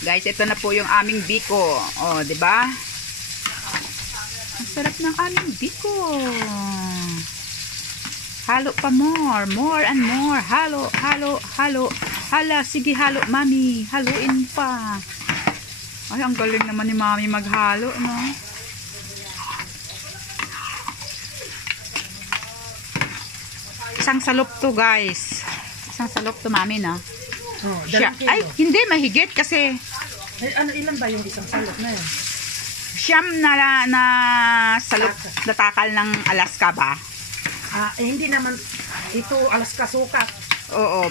Guys, ito na po yung aming biko. Oh, 'di ba? Ang sarap ng aming biko. Halo pa more. More and more. Halo, halo, halo. Hala, sige halo, mami. Haluin pa. Ay, ang galing naman ni mami maghalo, no? Isang salop to, guys. Isang salop to, mami, no? Oh, Ay, hindi, mahigit kasi... Ay, ano, ilan ba yung isang salop na yun? Siyam na salop na takal ng Alaska ba? Hindi naman. Ito, Alaska sukat. Oo.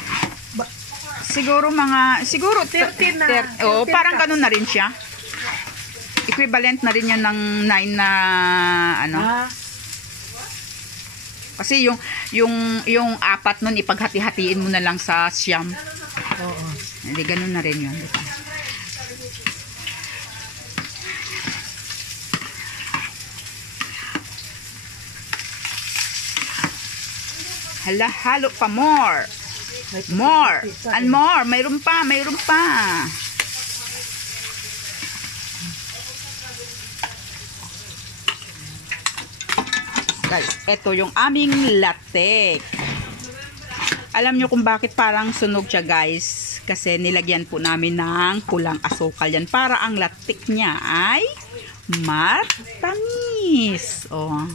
Siguro 13 na. Oo, parang ganun na rin siya. Equivalent na rin yan ng 9 na ano. Kasi yung apat nun ipaghati-hatiin mo na lang sa siyam. Oo. Hindi ganun na rin yun. Diba? Hala, halo pa more. More and more. Mayroon pa, mayroon pa. Guys, ito yung aming latik. Alam nyo kung bakit parang sunog siya, guys? Kasi nilagyan po namin ng pulang asukal yan para ang latik niya ay matamis. Oh.